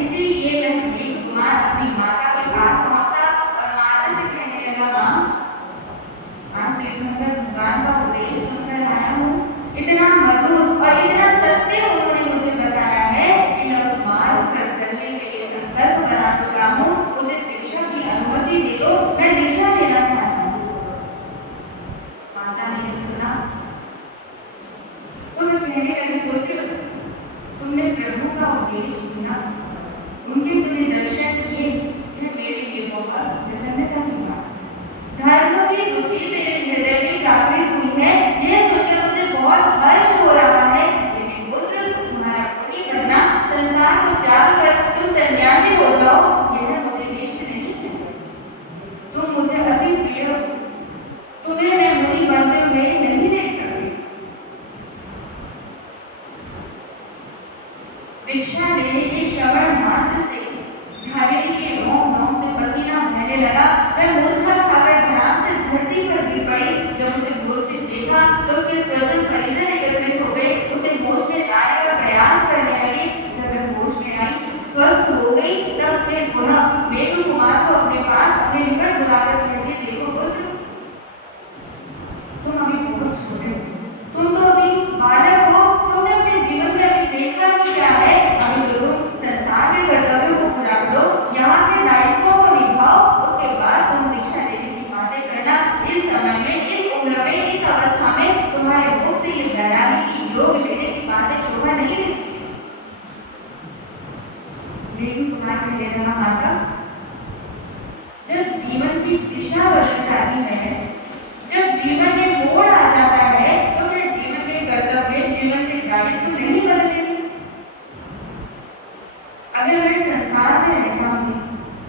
इसी रुचि तेरे हृदय में जागृत हुई है, यह सुनकर मुझे बहुत हर्ष हो रहा है। लेकिन पुत्र, तुम्हारा पुण्य बनना, संसार को त्याग कर तुम सन्यासी हो जाओ, यह मुझे इष्ट नहीं है। तुम मुझे अति प्रिय हो, तुम्हें मैं मुनि बनते हुए नहीं देख सकती। भिक्षा लेने के श्रवण मात्र से घायली के रोम से पसीना बहने लगा। मैं मूर्छा खाकर धड़ाम से धरती पर गिर पड़ी। जब उसे मूर्छित देखा तो उसके सर्जन परिजन एकत्रित हो गए, उसे होश में लाने का प्रयास करने लगे। जब वह होश में आई, स्वस्थ हो गई, तब फिर पुनः मेजु कुमार को अपने पास अपने निकट बुलाकर कहते, देखो पुत्र, तुम अभी बहुत छोटे हो, तुम तो अभी बालक हो, तुमने अपने जीवन में अभी देखा कि क्या है। अभी तो तुम संसार के कर्तव्यों को पूरा करो, यहाँ के दायित्वों को निभाओ, उसके बाद तुम दीक्षा लेने की बातें करना। इस समय में, इस उम्र में, इस अवस्था में तुम्हारे मुख से ये वैरागी की योग लेने की बातें शोभा नहीं देती। लेकिन तुम्हारे लिए रहा माता, जब जीवन की दिशा बदल जाती है, जब जीवन में मोड़ आ जाता है, तो फिर जीवन के कर्तव्य, जीवन के दायित्व नहीं बदलते। अगर मैं संसार में रहता हूँ,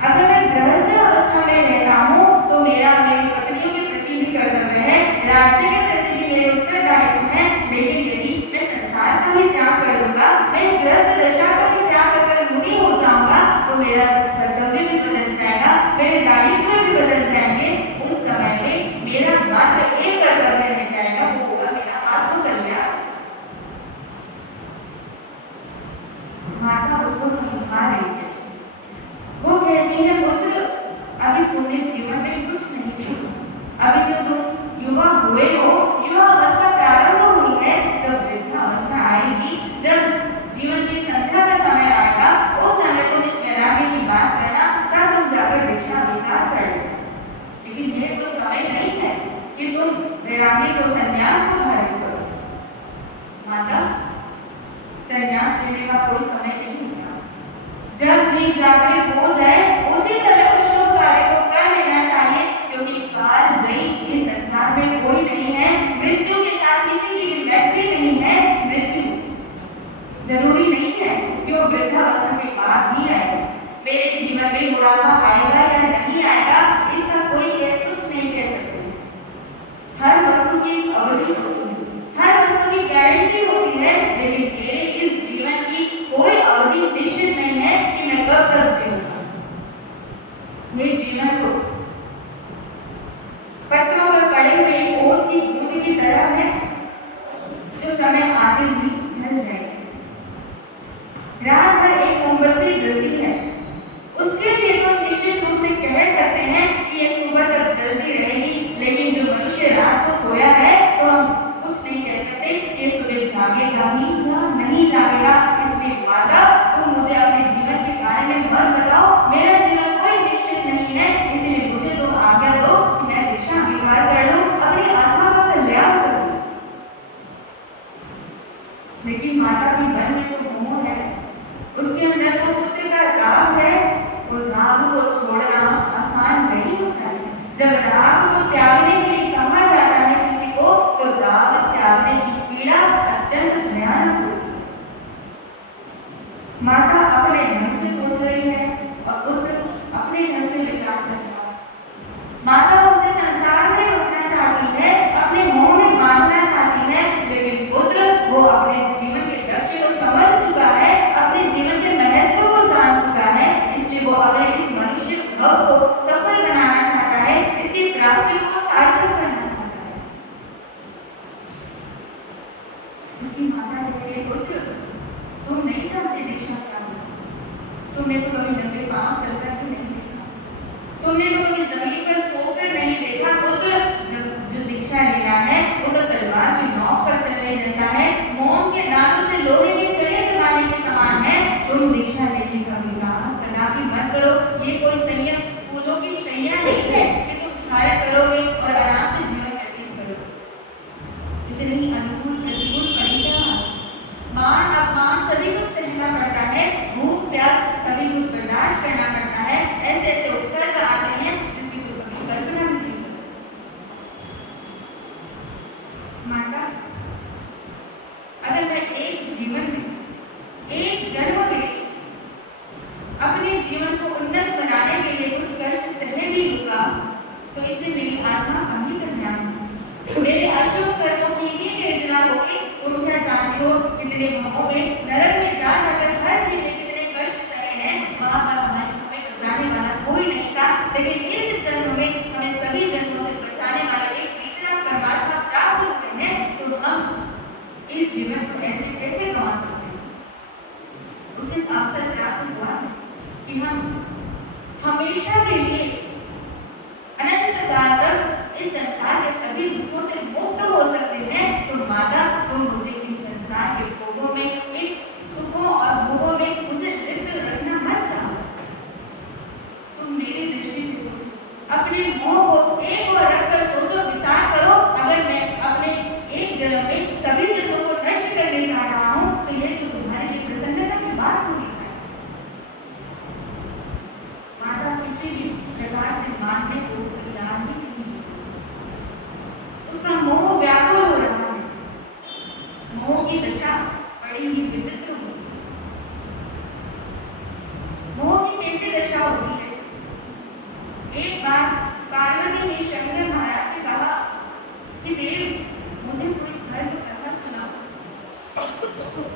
अगर मैं गृहस्थ अवस्था में रहता हूँ, तो मेरा मेरी पत्नियों के प्रति भी कर्तव्य है, राज्य के प्रति भी मेरे उत्तरदायित्व है। लेकिन यदि मैं संसार का ही त्याग कर दूंगा, मैं इस गृहस्थ दशा का ही त्याग कर मुनि हो जाऊंगा, तो मेरा कर्तव्य भी बदल जाएगा, मेरे दायित्व भी बदल जाएंगे। उस समय में मेरा मात्र एक कर्तव्य रह जाएगा, वो होगा मेरा आत्मकल्याण। माता उसको समझा रही है। वो कहती है, पुत्र, अभी तुमने जीवन में कुछ नहीं किया, अभी तो तुम युवा हुए हो, युवा अवस्था प्रारंभ हुई है। जब वृद्धा अवस्था आएगी, जब जीवन की संध्या का समय आएगा, उस समय तुम इस वैराग्य की बात करना, तब तुम जाकर भिक्षा विचार कर लेना। लेकिन यह तो समय नहीं है कि तुम वैराग्य को, संन्यास को धारण करो। माता, संन्यास लेने का कोई समय नहीं होता। जब जी जागृत हो जाए, उसी समय उस शुभ कार्य को कर लेना चाहिए, क्योंकि काल जयी इस संसार में कोई नहीं है। मृत्यु के साथ किसी की भी मैत्री नहीं है। मृत्यु जरूरी नहीं है कि वो वृद्धावस्था के बाद ही आए। मेरे जीवन में बुढ़ापा आएगा या नहीं आएगा, इसका कोई कुछ नहीं कह सकते। हर वस्तु की अवधि होती है, हर वस्तु की गारंटी होती है, लेकिन मेरे इस जीवन की कोई अवधि निश्चित नहीं है कि मैं कब तक जीऊंगा। मेरे जीवन को पत्रों पर पड़े हुए ओस की बूंद की तरह है, जो समय आते ही ढल जाएगी। रात भर एक मोमबत्ती जलती है, उसके लिए तो निश्चित रूप से कह सकते हैं कि यह सुबह तक जलती रहेगी। लेकिन जो मनुष्य रात को सोया है, तो हम कुछ नहीं कह सकते कि सुबह जागेगा ही या नहीं जागेगा। इसलिए माता, तुम मुझे अपने जीवन के बारे में मत बताओ, मेरा जीवन कोई निश्चित नहीं है। इसलिए मुझे तुम आज्ञा दो कि मैं दीक्षा विहार कर लूं, अपनी आत्मा का कल्याण करूं। लेकिन माता के मन में तो मोह है, उसके अंदर तो पुत्र का राग है। वो राग को छोड़ना आसान नहीं होता है। जब राग को त्यागने के लिए कहा जाता है किसी को, तो राग त्यागने की पीड़ा अत्यंत भयानक होती है। माता अपने ढंग से सोच रही है और पुत्र अपने ढंग से विचार कर रहा है। माता उसे संसार में रोकना चाहती है, अपने मोह में बांधना चाहती है, लेकिन पुत्र वो अपने जीवन के लक्ष्य को समझ चुका है, अपने जीवन के महत्व को जान चुका है। इसलिए वो अपने इस मनुष्य भाव को सफल बनाना चाहता है, इसकी प्राप्ति को सार्थक करना चाहता है। इसकी माता कहती है, पुत्र, तुम नहीं जानते दीक्षा क्या होती। तुमने तो कभी नंगे पांव चलकर भी नहीं देखा, तुमने तो कभी जमीन पर सोकर नहीं देखा। पुत्र, जो दीक्षा लेना है वो तो तलवार की नोक पर चलने जैसा है, मोम के दांतों से लोहे के चले जमाने के समान है। तुम दीक्षा लेने का विचार कदापि मत करो। ये कोई संयम फूलों की शैया नहीं है कि तुम धारण करोगे और आराम से जीवन व्यतीत करोगे। इतनी अनुकूल प्रतिकूल परीक्षा, मान अपमान सभी कुछ सहना पड़ता है, भूख प्यास सभी कुछ बर्दाश्त करना पड़ता है। जीवन को उन्नत बनाने के लिए कुछ कष्ट सहने भी लूंगा तो इसे मेरी आत्मा कभी कल्याण मेरे अशुभ कर्मों की ही निर्जना होगी। तुम क्या जानते हो कितने मोहों में नरक में जा जाकर हर चीज में कितने कष्ट सहे हैं। वहां पर हमें बचाने वाला कोई नहीं था, लेकिन इस जन्म में हमें सभी जन्मों से बचाने वाला एक इतना परमात्मा प्राप्त हुए हैं, तो हम इस जीवन को ऐसे कैसे गंवा सकते हैं। उचित अवसर प्राप्त हुआ कि हम हमेशा के लिए अनंत काल तक इस संसार के सभी दुखों से मुक्त हो सकते हैं। तो माता तुम मुझे इस संसार के भोगों में, इन सुखों और भोगों में मुझे लिप्त रखना मत चाहो। तुम मेरी दृष्टि से सोचो, अपने मोह को एक और रखकर सोचो, विचार करो। अगर मैं अपने एक जन्म में सभी जन्मों को नष्ट करने जा रहा हूँ तो यह तो तुम्हारे लिए प्रसन्नता की बात होनी चाहिए। माता किसी भी प्रकार से मानने को तैयार ही नहीं, उसका मोह व्याकुल हो रहा है। मोह की दशा बड़ी ही विचित्र होती है। मोह की कैसी दशा होती है। एक बार पार्वती ने शंकर महाराज से कहा कि देव मुझे कोई धर्म कथा सुनाओ,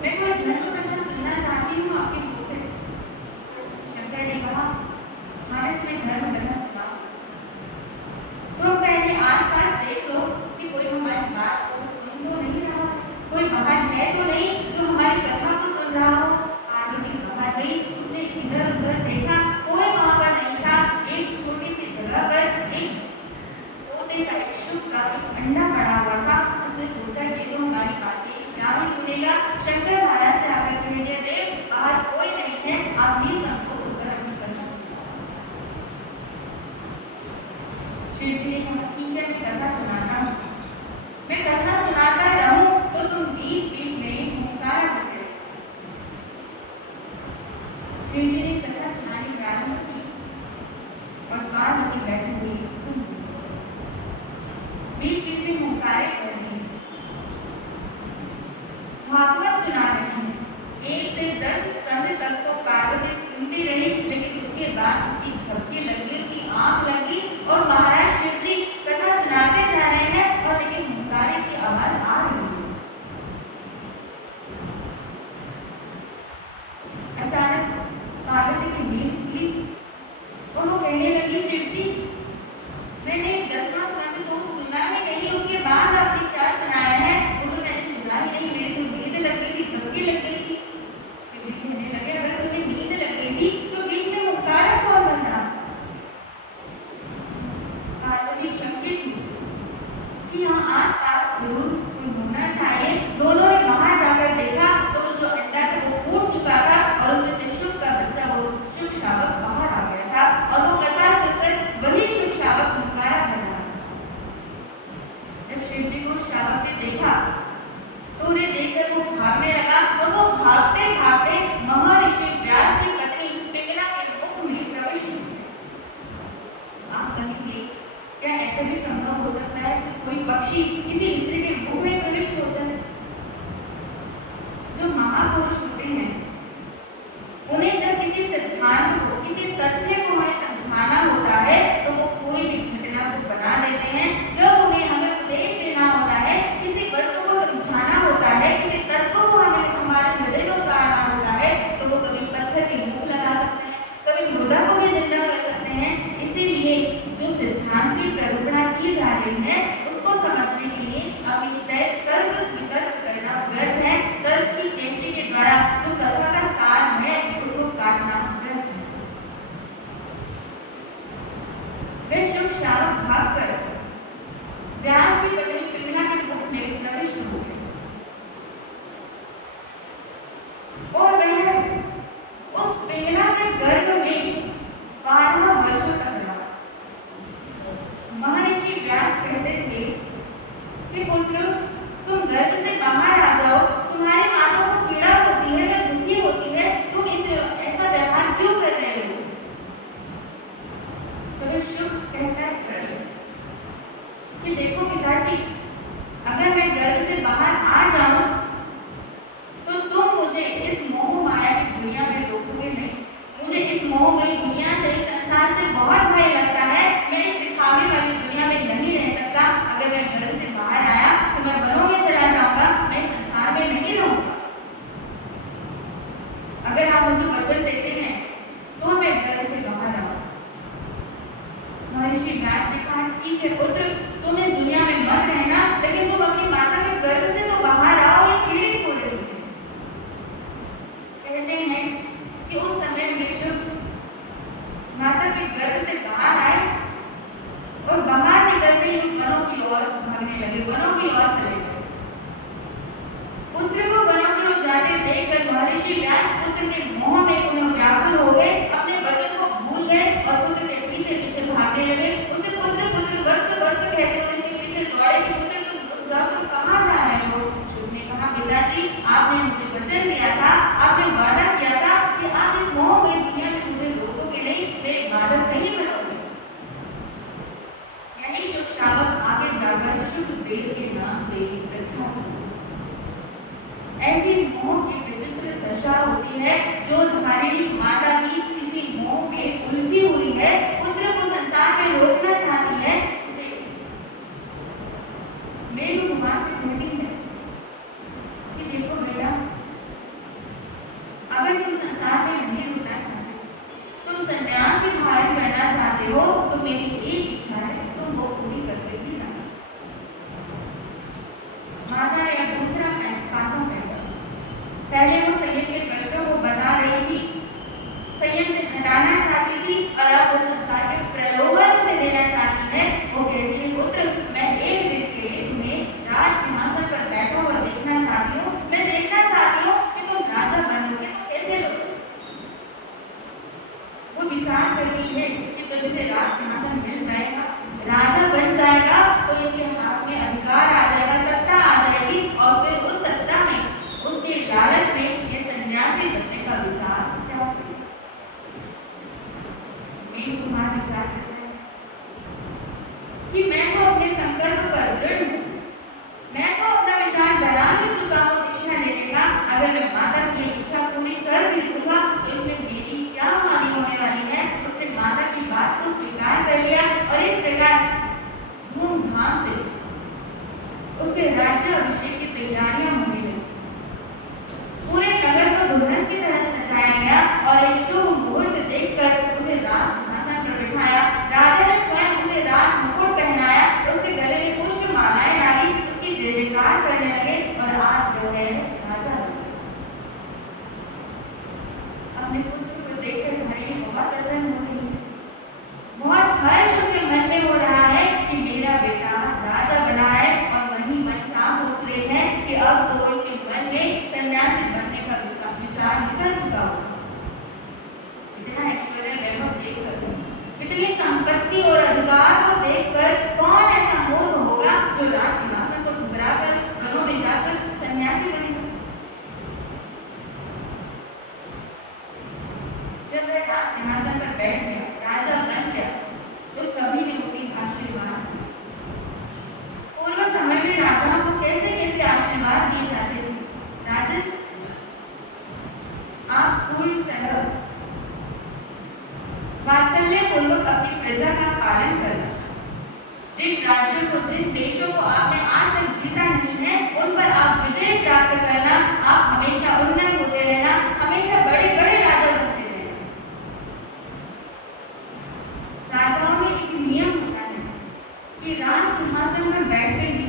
मैं कोई धर्म कथा सुनना चाहती हूँ आपके मुंह से। शंकर ने कहा मैं तुम्हें धर्म कथा सुनाऊं, तुम पहले आसपास देख लो कि कोई हमारी बात को सुन तो नहीं रहा, कोई बाहर है तो नहीं जो हमारी कथा को सुन रहा हो। पार्वती बाहर गई, उसने इधर उधर देखा, कोई वहां पर नहीं था। एक छोटी सी जगह पर एक तोते का एक शुक का एक अंडा पड़ा हुआ था। उसने सोचा ये तो हमारी बातें क्या ही सुनेगा। शंकर महाराज से आकर कह दिया देव बाहर कोई नहीं है, आप ही संकोच होकर अपनी कथा सुनाओ। शिव जी ने कहा ठीक है मैं कथा सुनाता हूँ। मैं कथा सुनाता रहूं तो तुम बीच बीच में हुंकार करते रहो। शिव जी ने कथा सुनानी प्रारंभ की और पार्वती बैठी हुई सुन रही। बीच बीच में हुंकारें कर रही, भागवत सुना रही है। 1 से 10 स्कंद तक तो पार्वती सुनती रही, लेकिन उसके बाद उसकी झपकी लगी, उसकी आंख लगी और महाराज शिव जी कथा सुनाते जा रहे हैं और लेकिन हुंकारे की आवाज आ रही है। अचानक पार्वती की नींद खुली और वो कहने लगी शिव जी मैंने 10वां स्कंद तो सुना ही नहीं, उसके बाद आपने क्या सुनाया है वो तो मैंने सुना ही नहीं, मेरी तो नींद लग गई थी, झपकी लग गई थी। शिव जी कहने लगे अगर तुम्हें नींद लग गई थी तो बीच में हुंकार कौन बन रहा। पार्वती शंकित थी कि यहाँ आस पास जरूर कोई होना चाहिए। दोनों ने वहां जाकर देखा तो जो अंडा था वो फूट चुका था और उसमें से शुक का बच्चा वो शुक शावक बाहर आ गया था और वो कथा सुनकर वही शुक शावक हुंकारा कर रहा था। जब शिव जी को शावक ने देखा तो उन्हें देखकर वो भागने लगा और वो भागते भागते महर्षि व्यास की पत्नी पिंगला के मुख में प्रवेश हो गया। आप कहेंगे क्या ऐसा भी संभव हो सकता है कि कोई पक्षी किसी स्त्री के मुख में प्रविष्ट हो जाए। जो महापुरुष होते हैं उन्हें जब किसी सिद्धांत को, किसी तथ्य को हमें समझाना होता है तो वो कोई भी घटना को बना देते हैं। जब उन्हें हमें उपदेश देना होता है, किसी वस्तु को समझाना होता है, किसी तत्व को हमें हमारे हृदय में उतारना होता है तो वो कभी पत्थर के मुंह लगा सकते हैं, कभी मुर्दा को भी जिंदा कर सकते हैं। इसीलिए जो सिद्धांत की प्ररूपणा की जा रही है उसको समझने के लिए अभी तर्क वितर्क करना व्यर्थ है। तर्क की कैंची के द्वारा जो कथा का सार है उसको काटना व्यर्थ है। वे शुक शावक भागकर व्यास की पत्नी पिंगला के मुख में प्रविष्ट हो गए और वह उस पिंगला के गर्भ में 12 वर्षों तक रहा। महर्षि व्यास कहते थे कि पुत्र तुम गर्भ से बाहर आ जाओ, तुम्हारी माता को पीड़ा होती है, वह दुखी होती है, तुम इसे ऐसा व्यवहार क्यों कर रहे हो। तो शुक कहता है कि देखो पिताजी मोहमयी दुनिया से, इस संसार से बहुत भय लगता है। मैं इस दिखावे वाली दुनिया में नहीं रह सकता। अगर मैं घर से बाहर आया तो मैं वनों में चला जाऊंगा, मैं इस संसार में नहीं रहूंगा। अगर आप मुझे वचन देते हैं तो मैं घर से बाहर आऊंगा। महर्षि व्यास ने कहा, ठीक है पुत्र, तुम इस दुनिया में मत रहना, लेकिन तुम अपनी माता के गर्भ से तो बाहर आओ, ये पीड़ित हो रही है। कहते हैं कि उस समय विष्णु माता के गर्भ से बाहर आए और बाहर निकलते ही वनों की ओर भागने लगे, वनों की ओर चले गए। पुत्र को वनों की ओर जाते देखकर महर्षि व्यास पुत्र के मोह में पुनः व्याकुल हो गए, अपने वचन को भूल गए और पुत्र के पीछे पीछे भागने लगे। उसे पुत्र पुत्र वर्ष वर्ष कहते हुए उसके पीछे दौड़े कि पुत्र तुम रुक जाओ, तुम कहाँ जा रहे हो? शुभ ने कहा, पिताजी आपने मुझे वचन दिया था, आपने वादा किया था कि आप इस मोह में दुनिया में मुझे रोकोगे नहीं, मेरे बालक नहीं बनोगे। यही शुभ श्रावक आगे जाकर शुभ देव के नाम से प्रख्यात हुआ। ऐसी मोह की विचित्र दशा होती है जो धारिणी माता की किसी मोह में उलझी हुई है, पुत्र को संसार में रोकना चाहती है। मेरी कुमार से कहती है कि देखो बेटा, अगर तुम संसार में नहीं रुकना चाहते, तुम सन्यासी धारण करना चाहते हो, तो मेरी एक इच्छा है, तुम वो पूरी करके ही जाना। माता या दूसरा पासा पहले वो संयम के कष्टों को बता रही थी, संयम से हटाना चाहती थी, और अब वो संसार के प्रलोभन से देना चाहती है। वो कहती है, पुत्र मैं एक दिन के लिए तुम्हें राज सिंहासन पर बैठा हुआ देखना चाहती हूँ, मैं देखना चाहती हूँ कि तुम राजा बनोगे तो कैसे लोगे। वो विचार करती है कि जब इसे राज सिंहासन मिल जाएगा, राजा बन जाएगा, तो इसके हाथ में अधिकार आ जाएगा, सत्ता आ जाएगी, और फिर उस सत्ता में उसके लालच में ये सन्यासी बनने का विचार क्या मेन कुमार विचार करता है कि मैं तो अपने संकल्प पर दृढ़ हूँ, मैं तो अपना विचार बना ही चुका हूँ दीक्षा लेने का। अगर मैं माता की इच्छा पूरी कर भी दूंगा तो इसमें मेरी क्या हानि होने वाली है। उसने माता की बात को स्वीकार कर लिया और इस प्रकार धूमधाम से उसके राज्य अभिषेक की तैयारियां होने लगी। पूरे नगर को दुल्हन की तरह सजाया गया और एक शुभ मुहूर्त देखकर उसे राज सिंहासन पर बिठाया। राजा ने स्वयं उसे राज मुकुट पहनाया, उसके गले में पुष्प मालाएं डाली, उसकी जय जयकार करने लगे और आज जो है राजा। अपने पुत्र को देखकर धारिणी बहुत प्रसन्न हो रही है, बहुत हर्ष उसके मन में हो रहा है कि मेरा बेटा राजा बना है, और वही मन क्या सोच रहे हैं कि अब तो इसके मन में सन्यासी बनने का विचार निकल चुका हो। इतना ऐश्वर्य वैभव देखकर, इतनी संपत्ति और अधिकार को देखकर कौन ऐसा मूर्ख होगा जो राज सिंहासन को ठुकराकर वनों में जाकर सन्यासी बनेगा। जब वह राज सिंहासन पर बैठ गया, राजा बन गया, तो सभी ने उसकी आशीर्वाद दिया। पूर्व समय में राजाओं को कैसे कैसे आशीर्वाद दिए जाते थे। राजन, आप पूरी तरह वात्सल्य पूर्वक अपनी प्रजा का पालन करना। जिन राज्यों को, जिन देशों को आपने आज तक जीता नहीं है, उन पर आप विजय प्राप्त करना, आप हमेशा उन्नत होते रहना, हमेशा बड़े बड़े राजा बनते रहना। राजाओं में एक नियम होता है कि राज सिंहासन पर बैठते ही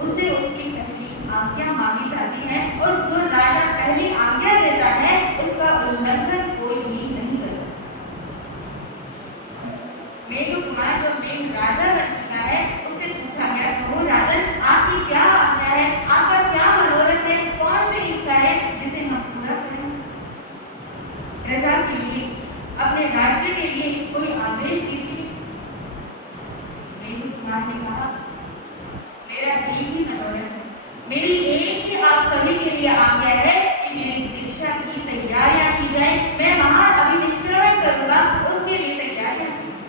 उससे उसकी पहली आज्ञा मांगी जाती है, और जो राजा पहली आज्ञा देता है उसका उल्लंघन कोई भी नहीं कर सकता। मेघ कुमार जो मेघ राजा बन चुका है, उससे पूछा गया, कहो राजन, आपकी क्या आज्ञा है, आपका क्या मनोरथ है, कौन सी इच्छा है जिसे हम पूरा करें। प्रजा के लिए, अपने राज्य के लिए कोई आदेश दीजिए। मेघ कुमार ने कहा, मेरा एक ही मनोरथ है, मेरी एक ही आप सभी के लिए आज्ञा है कि मेरी दीक्षा की तैयारियां की जाए, मैं वहां अभी निष्क्रमण करूंगा, उसके लिए तैयारियां की जाए।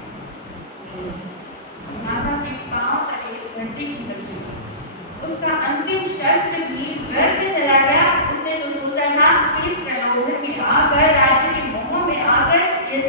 माता के पांव तले घंटी की लगी, उसका अंतिम शस्त्र भी व्यर्थ चला गया। उसने तो सोचा था कि इस प्रलोभन में आकर, राज्य के मोह में आकर ये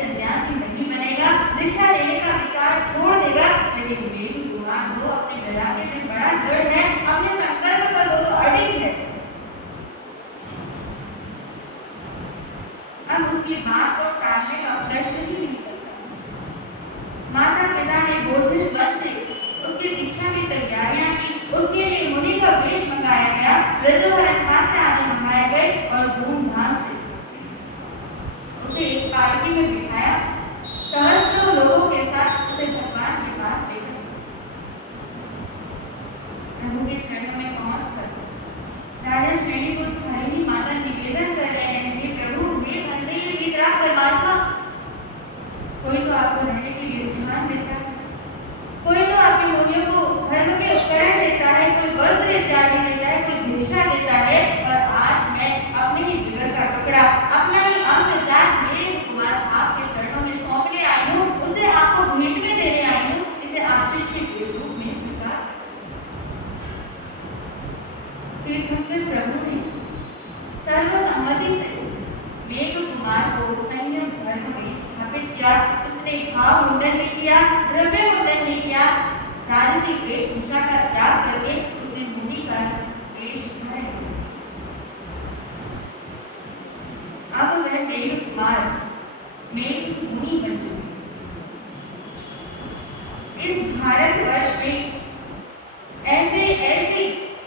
किया, उसने भाव मुंडन भी किया, द्रव्य मुंडन भी किया, राजसी वेशभूषा का त्याग करके उसने मुनि का वेश धारण किया। अब वह मेरु कुमार मेरु मुनि बन चुके। इस भारतवर्ष में ऐसे ऐसे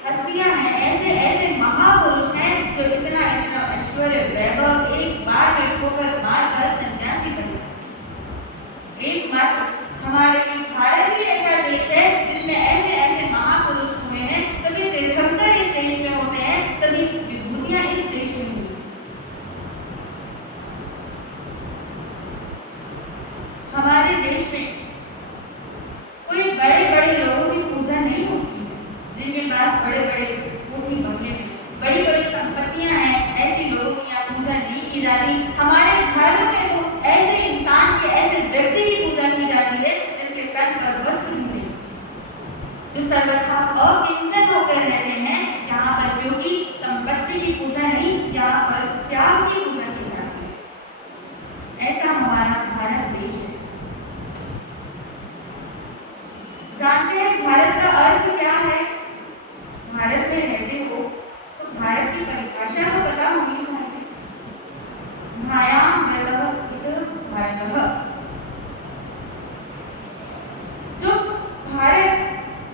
हस्तियां हैं, ऐसे ऐसे महापुरुष हैं जो इतना इतना ऐश्वर्य वैभव एक बार में ठोकर मारकर सन्यासी बने। एकमात्र हमारे भारत ही ऐसा देश है जिसमें ऐसे ऐसे महापुरुष हुए हैं। सभी तीर्थंकर इस देश में होते हैं, सभी विभूतियां इस देश में हुई। हमारे देश में कोई बड़े बड़े लोगों की पूजा नहीं होती है, जिनके पास बड़े बड़े कोठी बंगले हैं, बड़ी बड़ी संपत्तियां हैं, ऐसी लोगों की यहाँ पूजा नहीं की जाती। हमारे धर्म में तो ऐसे इंसान के, ऐसे व्यक्ति की पूजा की जाती है जिसके तन पर वस्त्र नहीं, जो सर्वथा अकिंचन होकर रहते हैं। यहाँ पर क्योंकि संपत्ति की पूजा नहीं, यहाँ पर त्याग की पूजा की जाती है। ऐसा हमारा भारत देश है। जानते हैं भारत का अर्थ क्या है? भारत में रहते हो तो भारत की परिभाषा तो पता होनी चाहिए। भायाम भारत, जो भारत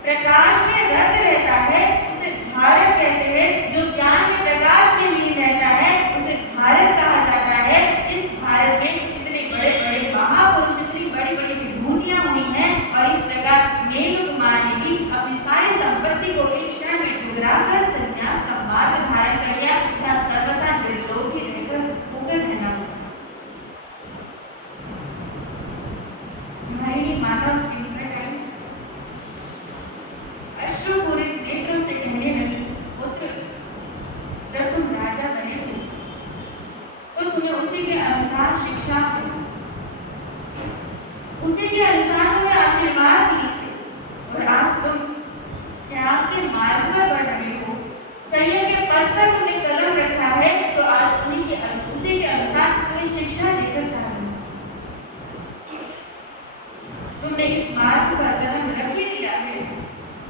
प्रकाश में रत रहता है उसे भारत कहते हैं। जो ज्ञान के प्रकाश के लिए रहता है उसे भारत कहा जाता है। इस भारत में इतने बड़े बड़े महापुरुष, इतनी बड़ी बड़ी विभूतियां हुई हैं और इस प्रकार मेरु कुमार ने भी अपनी सारी संपत्ति को एक क्षण में ठुकराकर सन्यास का मार्ग धारण कर लिया तथा सर्वथा निर्लोभी रहकर होकर रहना। हमारी माता उसके निकट आई, अश्रुपूरित नेत्रों से कहने लगी, पुत्र, जब तुम राजा बने हो तो तुम्हें उसी के अनुसार शिक्षा दो, उसी के अनुसार तुम्हें आशीर्वाद दिए और आज तुम त्याग के मार्ग पर बढ़ रहे हो, संयम के पथ पर तुमने कदम रखा है, तो आज उसी के अनुसार तुम्हें शिक्षा देकर जा रहे हो। तुमने इस मार्ग पर कदम रख ही दिया है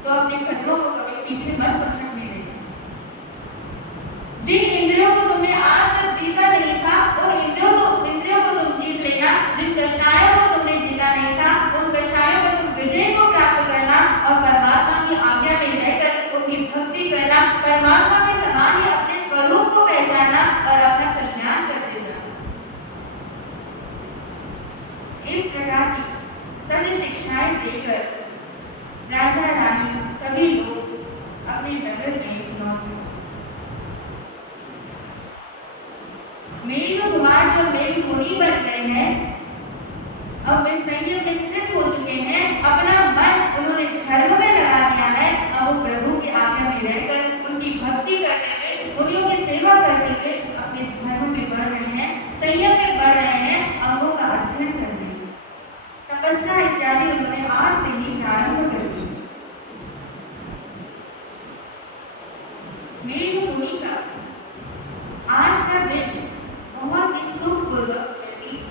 तो अपने कदमों को कभी पीछे मत बढ़ने देना। जिन इंद्रियों को तुमने आज तक जीता नहीं था, उन इंद्रियों को तुम जीत लेना। जिन कषायों को तुमने जीता नहीं था, उन कषायों पर तुम विजय को प्राप्त करना और परमात्मा की आज्ञा में रहकर उनकी भक्ति करना, परमात्मा के समान ही अपने स्वरूप को पहचानना और अपना कल्याण करते जाना। इस प्रकार की सभी शिक्षाएं देकर राजा रानी सभी लोग अपने नगर में लौट गए। मेरु कुमार जो मेरु मुनि बन गए हैं, अब वे संयम में स्थित हो चुके हैं, अपना मन उन्होंने धर्म में लगा दिया है। अब वो प्रभु की आज्ञा में रहकर उनकी भक्ति करते हुए, मुनियों की सेवा करते हुए अपने धर्म में बढ़ रहे हैं, संयम में बढ़ रहे हैं, अंगों का अध्ययन कर रहे हैं, तपस्या इत्यादि उन्होंने आज से ही प्रारंभ कर दी। मेरु मुनि का आज का दिन बहुत ही सुखपूर्वक व्यतीत।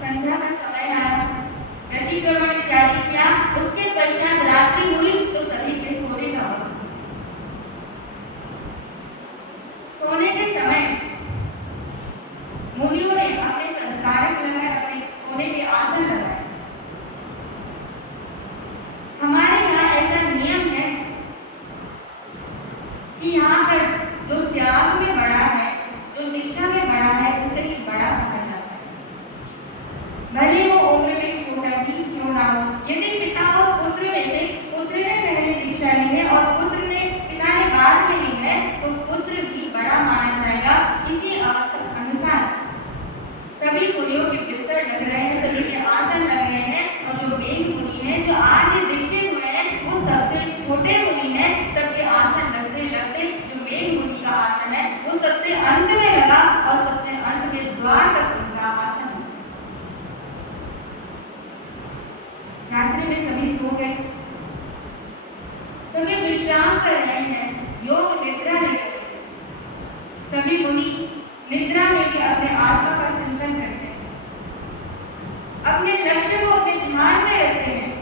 संध्या का समय आया, प्रतिक्रमण इत्यादि किया, उसके पश्चात रात्रि हुई तो सभी के सोने का वक्त। सोने के समय मुनियों ने अपने संस्कारक लगाए, अपने सोने के आसन लगाए। हमारे यहाँ ऐसा नियम है कि यहाँ पर जो त्याग में बड़ा है, जो दीक्षा में बड़ा है, उसे ही बड़ा कहा जाता है, भले वो उम्र में छोटा भी क्यों ना हो। यदि पिता और पुत्र में से पुत्र ने पहले दीक्षा ली है और पुत्र ने पिता ने बाद में ली है तो पुत्र भी बड़ा माना जाएगा। इसी अनुसार सभी मुनियों के बिस्तर लग रहे हैं, सभी के आसन लग रहे हैं और जो मेरु मुनि है, जो आज ये दीक्षित हुए हैं, वो सबसे छोटे मुनि हैं। सबके आसन लगते लगते जो मेरु मुनि का आसन है वो सबसे अंत में लगा और सबसे अंत के द्वार तक उनका आसन। रात्रि में सभी सो गए, सभी विश्राम कर रहे हैं, योग निद्रा ले रहे हैं। सभी मुनि निद्रा में भी अपने अपने लक्ष्य को अपने ध्यान में रखते हैं